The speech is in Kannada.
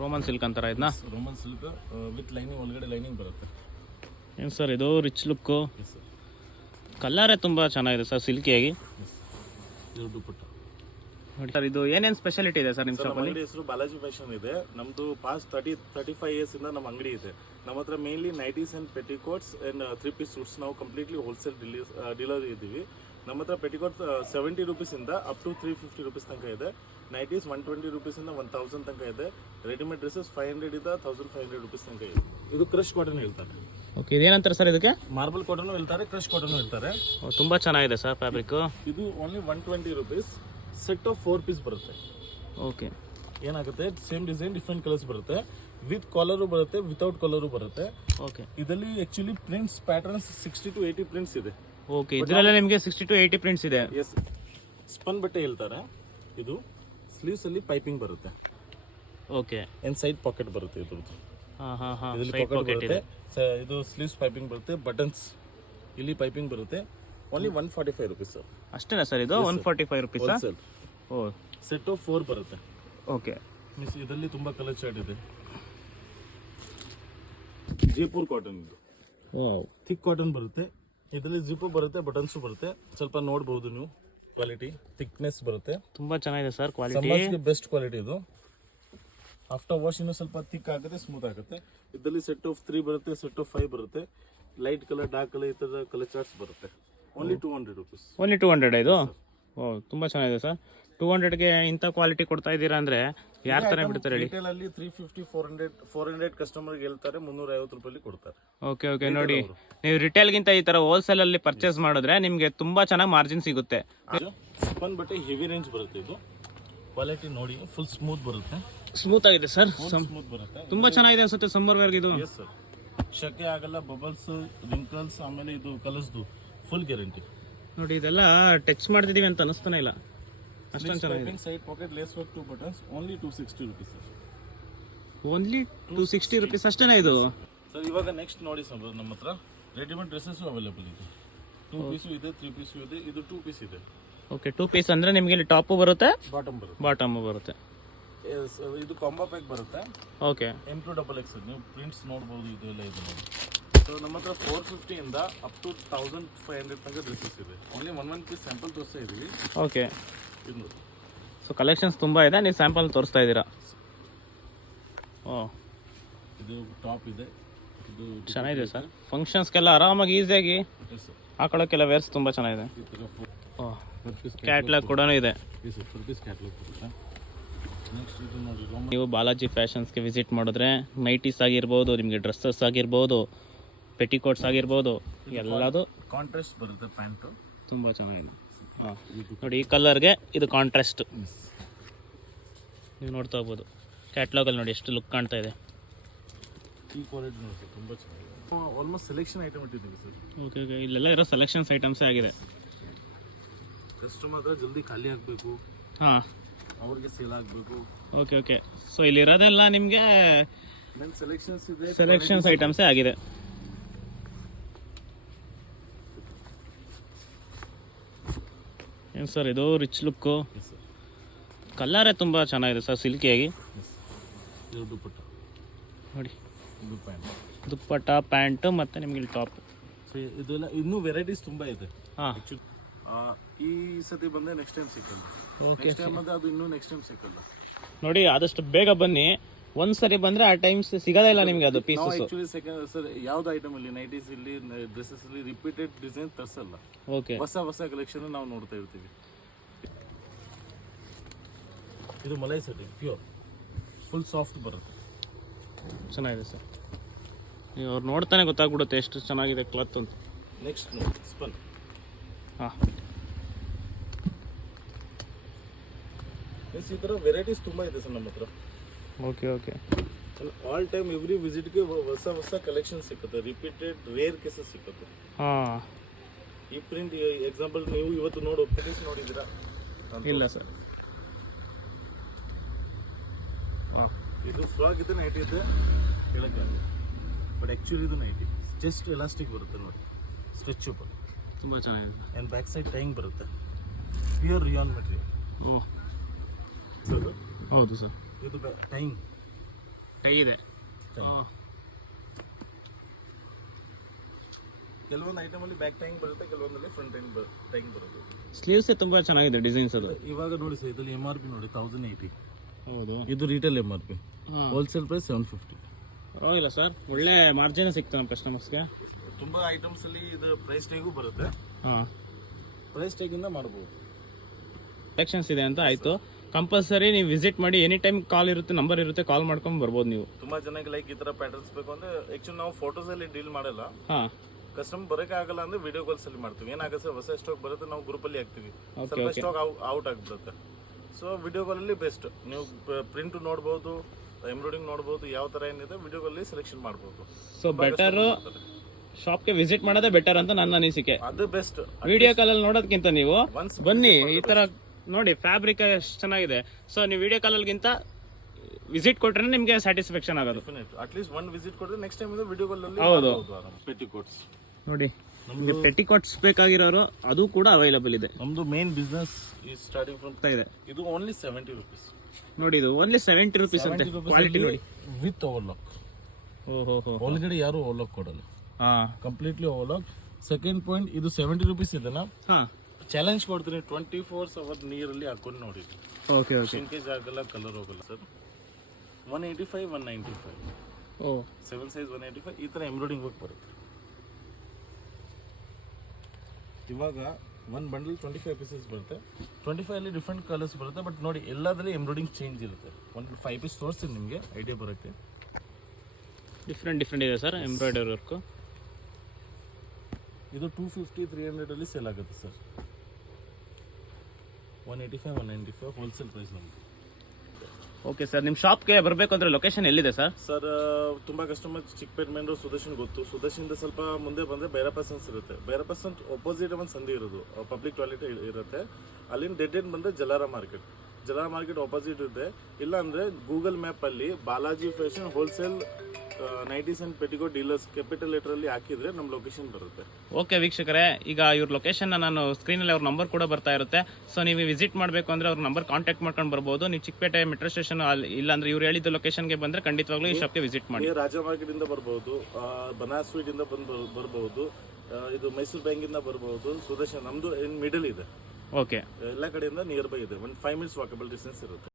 ರೋಮನ್ ಸಿಲ್ಕ್ ಅಂತಾರ ಇದನ್ನ? ರೋಮನ್ ಸಿಲ್ಕ್ ವಿತ್ ಲೈನಿಂಗ್, ಒಳಗಡೆ ಲೈನಿಂಗ್ ಬರುತ್ತೆ. ಏನು ಸರ್ ಇದು ರಿಚ್ ಲುಕ್ಕು, ಎಸ್ ಸರ್. ಕಲ್ಲರೇ ತುಂಬ ಚೆನ್ನಾಗಿದೆ ಸರ್ ಸಿಲ್ಕಿಯಾಗಿ. ಇದು ದುಪ್ಪಟ್ಟ ನೋಡಿ ಸರ್, ಇದು ಏನೇನು ಸ್ಪೆಷಾಲಿಟಿ ಇದೆ ಸರ್ ನಿಮ್ಮ ನಮ್ಮ ಶಾಪಲ್ಲಿ? ಅಂಗಡಿ ಹೆಸರು ಬಾಲಾಜಿ ಫ್ಯಾಷನ್ ಇದೆ. ನಮ್ದು ಪಾಸ್ಟ್ 35 ಇಯರ್ಸ್ ಇಂದ ನಮ್ಮ ಅಂಗಡಿ ಇದೆ. ನಮ್ಮ ಹತ್ರ mainly nighties and petticoats and 3-piece suits ನಾವು ಕಂಪ್ಲೀಟ್ಲಿ ಹೋಲ್ಸೇಲ್ ಡೀಲರ್ ಇದ್ದೀವಿ. ನಮ್ಮ ಹತ್ರ ಪೆಟಿಕೋಟ್ 70 ರೂಪೀಸಿಂದ ಅಪ್ ಟು 350 ರೂಪೀಸ್ ತನಕ ಇದೆ. ನೈಟೀಸ್ 120 ರೂಪೀಸಿಂದ 1000 ತನಕ ಇದೆ. ರೆಡಿಮೇಡ್ ಡ್ರೆಸ್ಸಸ್ 500 ಇಂದ 1500 ರೂಪೀಸ್ ತನಕ ಇದೆ. ಇದು ಕ್ರಶ್ ಕಾಟನ್ ಹೇಳ್ತಾರೆ. ಓಕೆ, ಇದೇನಂತಾರೆ ಸರ್ ಇದಕ್ಕೆ? ಮಾರ್ಬಲ್ ಕಾಟನ್ ಹೇಳ್ತಾರೆ, ಕ್ರಶ್ ಕಾಟನ್ ಹೇಳ್ತಾರೆ. ತುಂಬ ಚೆನ್ನಾಗಿದೆ ಸರ್ ಫ್ಯಾಬ್ರಿಕ್. ಇದು only 120 rupees. Set of 4 piece ಬರುತ್ತೆ. ಓಕೆ, ಏನಾಗುತ್ತೆ, ಸೇಮ್ ಡಿಸೈನ್ ಡಿಫ್ರೆಂಟ್ ಕಲರ್ಸ್ ಬರುತ್ತೆ. ವಿತ್ ಕಾಲರು ಬರುತ್ತೆ, ವಿತೌಟ್ ಕಾಲರು ಬರುತ್ತೆ. ಓಕೆ, ಇದರಲ್ಲಿ actually prints patterns 60 to 80 prints ಇದೆ. ಓಕೆ, ಇದರಲ್ಲೇ ನಿಮಗೆ 60 to 80 ಪ್ರಿಂಟ್ಸ್ ಇದೆ. ಎಸ್, ಸ್ಪನ್ ಬಟ್ಟೆ ಹೇಳ್ತಾರೆ. ಇದು ಸ್ಲೀವ್ಸ್ ಅಲ್ಲಿ ಪೈಪಿಂಗ್ ಬರುತ್ತೆ. ಓಕೆ, ಅಂಡ್ ಸೈಡ್ ಪಾಕೆಟ್ ಬರುತ್ತೆ. ಇದ್ರದ್ದು ಇದರಲ್ಲಿ ಸೈಡ್ ಪಾಕೆಟ್ ಪಾಕೆಟ್ ಬರುತ್ತೆ. ಇದೆ. ಇದು ಸ್ಲೀವ್ಸ್ ಪೈಪಿಂಗ್ ಬರುತ್ತೆ. ಬಟನ್ಸ್ ಇಲ್ಲಿ ಪೈಪಿಂಗ್ ಬರುತ್ತೆ. Only 145 rupees sir. ಅಷ್ಟೇನಾ ಸರ್ ಇದು? 145 ರೂಪೀಸಾ? ಹೋಲ್ಸೇಲ್. ಓ, ಸೆಟ್ ಆಫ್ 4 ಬರುತ್ತೆ. ಓಕೆ. ಮಿಸ್ ಇದರಲ್ಲಿ ತುಂಬಾ ಕಲರ್ ಚಾರ್ಟ್ ಇದೆ. ಜೈಪುರ್ ಕಾಟನ್ ಇದು ಥಿಕ್ ಕಾಟನ್ ಬರುತ್ತೆ. ಇದರಲ್ಲಿ ಜಿಪ್ಪು ಬರುತ್ತೆ, ಬಟನ್ಸು ಬರುತ್ತೆ. ಸ್ವಲ್ಪ ನೋಡಬಹುದು ನೀವು, ಕ್ವಾಲಿಟಿ ಥಿಕ್ನೆಸ್ ಬರುತ್ತೆ. ತುಂಬ ಚೆನ್ನಾಗಿದೆ ಸರ್ ಕ್ವಾಲಿಟಿ. ಸಮ್ಮರ್ಸ್ಗೆ ಬೆಸ್ಟ್ ಕ್ವಾಲಿಟಿ ಇದು. ಆಫ್ಟರ್ ವಾಶ್ ಇನ್ನೂ ಸ್ವಲ್ಪ ಥಿಕ್ ಆಗುತ್ತೆ, ಸ್ಮೂತ್ ಆಗುತ್ತೆ. ಇದರಲ್ಲಿ ಸೆಟ್ ಆಫ್ 3 ಬರುತ್ತೆ, ಸೆಟ್ ಆಫ್ 5 ಬರುತ್ತೆ. ಲೈಟ್ ಕಲರ್, ಡಾರ್ಕ್ ಕಲರ್, ಈ ಥರದ ಕಲರ್ ಚಾರ್ಟ್ಸ್ ಬರುತ್ತೆ. Only 200 rupees. ಓನ್ಲಿ 200 ಇದು? ಓ, ತುಂಬ ಚೆನ್ನಾಗಿದೆ ಸರ್. 200ಗೆ ಇಂಥ ಕ್ವಾಲಿಟಿ ಕೊಡ್ತಾ ಇದ್ದೀರಾ ಅಂದರೆ ಯಾರ ಥರ ಬಿಡ್ತಾರೆ ಹೇಳಿ? ರಿಟೇಲ್ ಅಲ್ಲಿ 350, 400 ಕಸ್ಟಮರ್ಗೆ ಹೇಳ್ತಾರೆ, 350 ರೂಪಾಯಿ ಕೊಡ್ತಾರೆ. Okay, okay. ನೋಡಿ, ನೀವು ರಿಟೇಲ್ಗಿಂತ ಈ ಥರ ಹೋಲ್ಸೇಲಲ್ಲಿ ಪರ್ಚೇಸ್ ಮಾಡಿದ್ರೆ ನಿಮಗೆ ತುಂಬ ಚೆನ್ನಾಗಿ ಮಾರ್ಜಿನ್ ಸಿಗುತ್ತೆ. ಸ್ಪನ್ ಬಟ್ಟೆ ಹೆವಿ ರೇಂಜ್ ಬರುತ್ತೆ. ಇದು ಕ್ವಾಲಿಟಿ ನೋಡಿ, ಫುಲ್ ಸ್ಮೂತ್ ಬರುತ್ತೆ. ಸ್ಮೂತ್ ಆಗಿದೆ ಸರ್, ಸ್ಮೂತ್ ಬರುತ್ತೆ. ತುಂಬ ಚೆನ್ನಾಗಿದೆ ಅನ್ಸುತ್ತೆ ಸಮ್ಮರ್ ವೇರ್ಗೆ ಇದು. ಎಸ್ ಸರ್, ಶಕೆ ಆಗಲ್ಲ, ಬಬಲ್ಸ್, ರಿಂಕಲ್ಸ್, ಆಮೇಲೆ ಇದು ಕಲರ್ಸ್ದು ಫುಲ್ ಗ್ಯಾರಂಟಿ. ನೋಡಿ, ಇದೆಲ್ಲ ಟಚ್ ಮಾಡ್ತಿದೀವಿ ಅಂತ ಅನಿಸ್ತಾನೆ ಇಲ್ಲ, ಅಷ್ಟೊಂದು ಚೆನ್ನಾಗಿದೆ. Side pocket, lace work, 2 buttons, only 260 rupees sir. Only 260 rupees ಅಷ್ಟೇನಾ ಇದು? ಸರ್ ಇವಾಗ ನೆಕ್ಸ್ಟ್ ನೋಡಿ ಸರ್, ನಮ್ಮ ಹತ್ರ ರೆಡಿಮೇಡ್ ಡ್ರೆಸ್ಸಸ್ ಅವೈಲೇಬಲ್ ಇದೆ. 2 ಪೀಸು ಇದೆ, 3 ಪೀಸು ಇದೆ. ಇದು 2 ಪೀಸ್ ಇದೆ. ಓಕೆ, 2 ಪೀಸ್ ಅಂದ್ರೆ ನಿಮಗೆ ಇಲ್ಲಿ ಟಾಪು ಬರುತ್ತೆ, ಬಾಟಮ್ ಬರುತ್ತೆ. ಬಾಟಮ್ ಬರುತ್ತೆ. ಇದು ಕಾಂಬೋ ಪ್ಯಾಕ್ ಬರುತ್ತೆ. ಓಕೆ, M2XX ನೀವು ಪ್ರಿಂಟ್ಸ್ ನೋಡ್ಬೋದು. ಇದು ಎಲ್ಲ ಇದೆ ನೋಡಿ. ಸೊ ನಮ್ಮ ಹತ್ರ 450 ಇಂದ ಅಪ್ ಟು 1500 ತನಕ ಡ್ರೆಸ್ಸಸ್ ಇದೆ. ಓನ್ಲಿ 1 ಪೀಸ್ ಸ್ಯಾಂಪಲ್ ತೋರಿಸ್ತಾ ಇದೀವಿ. ಓಕೆ. ಇದು ನೋಡಿ. ಸೊ ಕಲೆಕ್ಷನ್ಸ್ ತುಂಬ ಇದೆ, ನೀವು ಸ್ಯಾಂಪಲ್ ತೋರಿಸ್ತಾ ಇದ್ದೀರಾ. ಓ, ಇದು ಟಾಪ್ ಇದೆ. ಇದು ಚೆನ್ನಾಗಿದೆ ಸರ್. ಫಂಕ್ಷನ್ಸ್ಗೆಲ್ಲ ಆರಾಮಾಗಿ ಈಸಿಯಾಗಿ ಹಾಕೊಳ್ಳೋಕ್ಕೆಲ್ಲ ವೇರ್ಸ್ ತುಂಬ ಚೆನ್ನಾಗಿದೆ. ಓ, ಕ್ಯಾಟ್ಲಾಗ್ ಕೂಡ ಇದೆ. ನೀವು ಬಾಲಾಜಿ ಫ್ಯಾಷನ್ಸ್ಗೆ ವಿಸಿಟ್ ಮಾಡಿದ್ರೆ ನೈಟೀಸ್ ಆಗಿರ್ಬೋದು, ನಿಮಗೆ ಡ್ರೆಸ್ಸಸ್ ಆಗಿರ್ಬೋದು, ಪೆಟಿಕೋಟ್ಸ್ ಆಗಿರ್ಬೋದು, ಎಲ್ಲದು ಕಾಂಟ್ರಾಸ್ಟ್ ಬರುತ್ತೆ. ಪ್ಯಾಂಟು ತುಂಬ ಚೆನ್ನಾಗಿದೆ. ಹಾಂ, ನೋಡಿ, ಈ ಕಲರ್ಗೆ ಇದು ಕಾಂಟ್ರಾಸ್ಟ್ ನೀವು ನೋಡ್ತಾ ಹೋಗ್ಬೋದು. ಕ್ಯಾಟ್ಲಾಗಲ್ಲಿ ನೋಡಿ ಎಷ್ಟು ಲುಕ್ ಕಾಣ್ತಾ ಇದೆ. ಈ ಕ್ವಾಲಿಟಿ ನೋಡಿ ಸರ್, ತುಂಬ ಚೆನ್ನಾಗಿದೆ. ಆಲ್ಮೋಸ್ಟ್ ಸೆಲೆಕ್ಷನ್ ಐಟಮ್ ಇಟ್ಟಿದ್ದೀವಿ ಸರ್. Okay, okay. ಇಲ್ಲೆಲ್ಲ ಇರೋ ಸೆಲೆಕ್ಷನ್ಸ್ ಐಟಮ್ಸೇ ಆಗಿದೆ. ಕಸ್ಟಮರ್ ಜಲ್ದಿ ಖಾಲಿ ಆಗಬೇಕು, ಹಾಂ, ಅವ್ರಿಗೆ ಸೇಲ್ ಆಗಬೇಕು. Okay, okay. ಸೊ ಇಲ್ಲಿರೋದೆಲ್ಲ ನಿಮಗೆ ನನ್ನ ಸೆಲೆಕ್ಷನ್ಸ್ ಇದೆ, ಸೆಲೆಕ್ಷನ್ಸ್ ಐಟಮ್ಸೇ ಆಗಿದೆ. ಏನು ಸರ್ ಇದು ರಿಚ್ ಲುಕ್ಕು, ಕಲ್ಲರೇ ತುಂಬ ಚೆನ್ನಾಗಿದೆ ಸರ್ ಸಿಲ್ಕಿಯಾಗಿ. ಇದು ದುಪ್ಪಟ್ಟ ನೋಡಿ, ಇದು ಪ್ಯಾಂಟ್, ದುಪ್ಪಟ್ಟ, ಪ್ಯಾಂಟು ಮತ್ತು ನಿಮಗೆ ಇಲ್ಲಿ ಟಾಪ್. ಇದೆಲ್ಲ ಇನ್ನೂ ವೆರೈಟೀಸ್ ತುಂಬ ಇದೆ. ಹಾಂ, ಈ ಸತಿ ಬಂದರೆ ನೆಕ್ಸ್ಟ್ ಟೈಮ್ ಸಿಕ್ಕಲ್ಲ. ಓಕೆ. ನೆಕ್ಸ್ಟ್ ಟೈಮ್ ಬಂದರೆ ಅದು ಇನ್ನೂ ನೆಕ್ಸ್ಟ್ ಟೈಮ್ ಸಿಕ್ಕಲ್ಲ. ನೋಡಿ, ಆದಷ್ಟು ಬೇಗ ಬನ್ನಿ. ಒಂದ್ಸರಿ ಬಂದರೆ ಆ ಟೈಮ್ಸ್ ಸಿಗೋದೇ ಇಲ್ಲ ನಿಮಗೆ ಅದು ಪೀಸಸ್. ಆಕ್ಚುಲಿ ಸೆಕೆಂಡ್ ಸರ್, ಯಾವ್ದು ಐಟಮ್ ಇಲ್ಲಿ ನೈಟೀಸ್ ಇಲ್ಲಿ ಡ್ರೆಸ್ಸಸ್ ಅಲ್ಲಿ ರಿಪೀಟೆಡ್ ಡಿಸೈನ್ ತರಿಸಲ್ಲ. ಓಕೆ, ಹೊಸ ಕಲೆಕ್ಷನ್ ನಾವು ನೋಡ್ತಾ ಇರ್ತೀವಿ. ಇದು malai setting pure, full soft ಬರುತ್ತೆ. ಚೆನ್ನಾಗಿದೆ ಸರ್. ನೀವು ಅವ್ರು ನೋಡ್ತಾನೆ ಗೊತ್ತಾಗ್ಬಿಡುತ್ತೆ ಎಷ್ಟು ಚೆನ್ನಾಗಿದೆ ಕ್ಲಾತ್ ಅಂತ. Next spun. ಹಾಂ, ಈ ಥರ ವೆರೈಟೀಸ್ ತುಂಬ ಇದೆ ಸರ್ ನಮ್ಮ ಹತ್ರ. Okay, okay. All time every ವಿಸಿಟ್ಗೆ ಹೊಸ ಕಲೆಕ್ಷನ್ ಸಿಕ್ಕುತ್ತೆ. ರಿಪೀಟೆಡ್ ರೇರ್ ಕೇಸಸ್ ಸಿಕ್ಕುತ್ತೆ. ಹಾಂ, ಈ ಪ್ರಿಂಟ್ ಎಕ್ಸಾಂಪಲ್ ನೀವು ಇವತ್ತು ಪ್ರಿಂಟ್ಸ್ ನೋಡಿದ್ದೀರಾ? ಇಲ್ಲ ಸರ್. ಹಾಂ, ಇದು ಫ್ರಾಕ್ ಇದೆ, ನೈಟಿ ಇದೆ ಹೇಳಕ್ಕೆ, ಬಟ್ ಆ್ಯಕ್ಚುಲಿ ಇದು ನೈಟಿ ಜಸ್ಟ್ ಎಲಾಸ್ಟಿಕ್ ಬರುತ್ತೆ ನೋಡಿ, ಸ್ಟ್ರೆಚಬಲ್, ತುಂಬ ಚೆನ್ನಾಗಿದೆ. ಆ್ಯಂಡ್ ಬ್ಯಾಕ್ ಸೈಡ್ ಟೈಂಗ್ ಬರುತ್ತೆ. Pure rayon material. ಓ, ಸರ್ ಹೌದು ಸರ್. ಇದು ಟೈಂಗ್ ಟೈ ಇದೆ. ಕೆಲವೊಂದು ಐಟಮ್ ಅಲ್ಲಿ ಬ್ಯಾಕ್ ಟೈಂಗ್ ಬರುತ್ತೆ, ಕೆಲವೊಂದಲ್ಲಿ ಫ್ರಂಟ್ ಟೈಂಗ್ ಬರುತ್ತೆ. ಸ್ಲೀವ್ಸ್ ತುಂಬಾ ಚೆನ್ನಾಗಿದೆ ಡಿಸೈನ್ಸ್ ಅದು. ಇವಾಗ ನೋಡಿ ಸರ್, ಇದರಲ್ಲಿ MRP ನೋಡಿ 1080. ಹೌದು, ಇದು ರಿಟೇಲ್ MRP. Wholesale price 750. ಇಲ್ಲ ಸರ್, ಒಳ್ಳೆ ಮಾರ್ಜಿನ್ ಸಿಗ್ತದೆ ನಮ್ಮ ಕಸ್ಟಮರ್ಸ್ಗೆ. ತುಂಬಾ ಐಟಮ್ಸ್ ಅಲ್ಲಿ ಇದು ಪ್ರೈಸ್ ಟ್ಯಾಗೂ ಬರುತ್ತೆ. ಪ್ರೈಸ್ ಟ್ಯಾಗ್ ಇಂದ ಮಾಡಬಹುದು. ಕಲೆಕ್ಷನ್ಸ್ ಇದೆ ಅಂತ ಆಯ್ತು. ಕಂಪಲ್ಸರಿ ನೀವು ವಿಸಿಟ್ ಮಾಡಿ, ಎನಿ ಟೈಮ್ ಕಾಲ್ ಇರುತ್ತೆ, ನಂಬರ್ ಇರುತ್ತೆ, ಕಾಲ್ ಮಾಡ್ಕೊಂಡು ಬರ್ಬೋದು ನೀವು. ತುಂಬಾ ಜನಕ್ಕೆ ಲೈಕ್ ಈ ತರ ಪ್ಯಾಟರ್ನ್ಸ್ ಬೇಕು ಅಂದ್ರೆ ಆಕ್ಚುಲಿ ನಾವು ಫೋಟೋಸ್ ಅಲ್ಲಿ ಡೀಲ್ ಮಾಡಲ್ಲ. ಕಸ್ಟಮರ್ ಬರೋಕೆ ಆಗಲ್ಲ ಅಂದ್ರೆ ವಿಡಿಯೋ ಕಾಲ್ಸ್ ಅಲ್ಲಿ ಮಾಡ್ತೀವಿ. ಏನಾಗುತ್ತೆ, ಹೊಸ ಸ್ಟಾಕ್ ಬರುತ್ತೆ, ನಾವು ಗ್ರೂಪ್ ಅಲ್ಲಿ ಹಾಕ್ತಿವಿ, ಸ್ವಲ್ಪ ಸ್ಟಾಕ್ ಔಟ್ ಆಗ್ಬಿಡುತ್ತೆ. ಸೊ ವಿಡಿಯೋ ಕಾಲ್ ಅಲ್ಲಿ ಬೆಸ್ಟ್. ನೀವು ಪ್ರಿಂಟ್ ನೋಡಬಹುದು, ಎಂಬ್ರಾಯ್ಡಿಂಗ್ ನೋಡಬಹುದು, ಯಾವ ತರ ಏನಿದೆ ವಿಡಿಯೋ ಕಾಲ್ ಅಲ್ಲಿ ಸೆಲೆಕ್ಷನ್ ಮಾಡಬಹುದು. ಸೊ ಬೆಟರ್ ಶಾಪ್ಗೆ ವಿಸಿಟ್ ಮಾಡೋದೇ ಬೆಟರ್ ಅಂತ ನನ್ನ ಅನಿಸಿಕೆ. ಅದು ಬೆಸ್ಟ್. ವಿಡಿಯೋ ಕಾಲ್ ಅಲ್ಲಿ ನೋಡೋದಕ್ಕಿಂತ ನೀವು ಬನ್ನಿ, ಈ ತರ ನೋಡಿ ಫ್ಯಾಬ್ರಿಕ್ ಎಷ್ಟು ಚೆನ್ನಾಗಿದೆ. ಸೊ ನೀವು ವಿಡಿಯೋ ಕಾಲಲ್ಗಿಂತ ವಿಸಿಟ್ ಕೊಟ್ರೆ ನಿಮಗೆ ಸ್ಯಾಟಿಸ್ಫ್ಯಾಕ್ಷನ್ ಆಗೋದು. ಅಟ್ಲೀಸ್ಟ್ ಒನ್ ವಿಸಿಟ್ ಕೊಟ್ರೆ ನೆಕ್ಸ್ಟ್ ಟೈಮ್ ವಿಡಿಯೋ ಕಾಲ್ ಅಲ್ಲಿ. ಹೌದು, ಪೆಟಿಕೋಟ್ಸ್ ನೋಡಿ, ನಮಗೆ ಪೆಟಿಕೋಟ್ಸ್ ಬೇಕಾಗಿರೋರು ಅದು ಕೂಡ ಅವೈಲಬಲ್ ಇದೆ. ನಮ್ದು ಮೇನ್ ಬಿಸ್ನೆಸ್ ಈ ಸ್ಟಾರ್ಟಿಂಗ್ ಫ್ರಮ್ ಇದೆ. ಇದು ಓನ್ಲಿ 70 rupees. ನೋಡಿ, ಇದು ಓನ್ಲಿ 70 rupees ಅಂತೆ. ಕ್ವಾಲಿಟಿ ನೋಡಿ, ವಿತ್ ಓವರ್ಲಾಕ್. ಒಳಗಡೆ ಯಾರು ಓವರ್ಲಾಕ್ ಕೊಡಲ್ಲ, ಕಂಪ್ಲೀಟ್ಲಿ ಓವರ್ಲಾಕ್. ಸೆಕೆಂಡ್ ಪಾಯಿಂಟ್, ಇದು 70 rupees ಇದೆನಾ, ಚಾಲೆಂಜ್ ಕೊಡ್ತೀನಿ, 24 hours ನೀರಲ್ಲಿ ಹಾಕೊಂಡು ನೋಡಿ. ಶಿಂಕೇಜ್ ಆಗಲ್ಲ, ಕಲರ್ ಹೋಗಲ್ಲ ಸರ್. 185, 195, 7 size 185. ಈ ತರ ಎಂಬ್ರಾಯ್ಡಿಂಗ್ ವರ್ಕ್ ಬರುತ್ತೆ. ಇವಾಗ ಒಂದು ಬಂಡಲ್ 25 pieces ಬರುತ್ತೆ. 25 ಅಲ್ಲಿ ಡಿಫ್ರೆಂಟ್ ಕಲರ್ಸ್ ಬರುತ್ತೆ. ಬಟ್ ನೋಡಿ, ಎಲ್ಲದರಲ್ಲಿ ಎಂಬ್ರಾಯ್ಡಿಂಗ್ ಚೇಂಜ್ ಇರುತ್ತೆ. ಒಂದು 5 piece ತೋರಿಸ್ತೀನಿ ನಿಮಗೆ, ಐಡಿಯಾ ಬರುತ್ತೆ. ಡಿಫ್ರೆಂಟ್ ಇದೆ ಸರ್ ಎಂಬ್ರಾಯ್ಡರಿ ವರ್ಕ್. ಇದು 250, 300 ಅಲ್ಲಿ ಸೇಲ್ ಆಗುತ್ತೆ ಸರ್. 185, 195 ಹೋಲ್ಸೇಲ್ ಪ್ರೈಸ್ ನಮಗೆ. ಓಕೆ ಸರ್, ನಿಮ್ಮ ಶಾಪ್ಗೆ ಬರಬೇಕು ಅಂದ್ರೆ ಲೊಕೇಶನ್ ಎಲ್ಲಿದೆ ಸರ್? ಸರ್, ತುಂಬಾ customer Chikkapete main road Sudarshan ಗೊತ್ತು. ಸುದರ್ಶನಿಂದ ಸ್ವಲ್ಪ ಮುಂದೆ ಬಂದ್ರೆ ಭೈರಪ್ಪ ಸನ್ಸ್ ಇರುತ್ತೆ. ಭೈರಪ್ಪ ಸನ್ಸ್ ಅಪೋಸಿಟ್ ಒಂದು ಸಂಧಿ ಇರೋದು, ಪಬ್ಲಿಕ್ ಟಾಯ್ಲೆಟ್ ಇರುತ್ತೆ. ಅಲ್ಲಿಂದ ಡೆಡ್ ಎಂಡ್ ಬಂದ್ರೆ ಜಲಾರ ಮಾರ್ಕೆಟ್ ಆಪೋಸಿಟ್ ಇರುತ್ತೆ. ಇಲ್ಲ ಅಂದ್ರೆ ಗೂಗಲ್ ಮ್ಯಾಪ್ ಅಲ್ಲಿ Balaji fashion wholesale nighties and petticoat dealers capital letter ಅಲ್ಲಿ ಹಾಕಿದ್ರೆ ನಮ್ಮ ಲೊಕೇಶನ್ ಬರುತ್ತೆ. ಓಕೆ ವೀಕ್ಷಕರೇ, ಈಗ ಇವ್ರ ಲೊಕೇಶನ್ ನಾನು ಸ್ಕ್ರೀನಲ್ಲಿ ಅವ್ರ ನಂಬರ್ ಕೂಡ ಬರ್ತಾ ಇರುತ್ತೆ. ಸೊ ನೀವು ವಿಸಿಟ್ ಮಾಡಬೇಕು ಅಂದ್ರೆ ಅವ್ರ ನಂಬರ್ ಕಾಂಟ್ಯಾಕ್ಟ್ ಮಾಡ್ಕೊಂಡು ಬರ್ಬೋದು. ನೀವು ಚಿಕ್ಕಪೇಟೆ ಮೆಟ್ರೋ ಸ್ಟೇಷನ್ ಇಲ್ಲ ಅಂದ್ರೆ ಇವ್ರು ಹೇಳಿದ ಲೊಕೇಶನ್ಗೆ ಬಂದ್ರೆ ಖಂಡಿತವಾಗ್ಲೂ ಈ ಶಾಪ್ಗೆ ವಿಸಿಟ್ ಮಾಡಿ. ರಾಜ ಮಾರ್ಕೆಟ್ ಇಂದ ಬರ್ಬೋದು, ಬನಾಸ್ ಸ್ವೀಟ್ ಇಂದ ಬರ್ಬೋದು, ಇದು ಮೈಸೂರು ಬ್ಯಾಂಕ್ ಇಂದ ಬರ್ಬೋದು. ಸುದರ್ಶನ್ ನಮ್ದು ಮಿಡಲ್ ಇದೆ. ಓಕೆ, ಎಲ್ಲ ಕಡೆಯಿಂದ ನಿಯರ್ ಬೈ ಇದೆ. ಒಂದು 5 minutes ವಾಕಬಲ್ ಡಿಸ್ಟೆನ್ಸ್ ಇರುತ್ತೆ.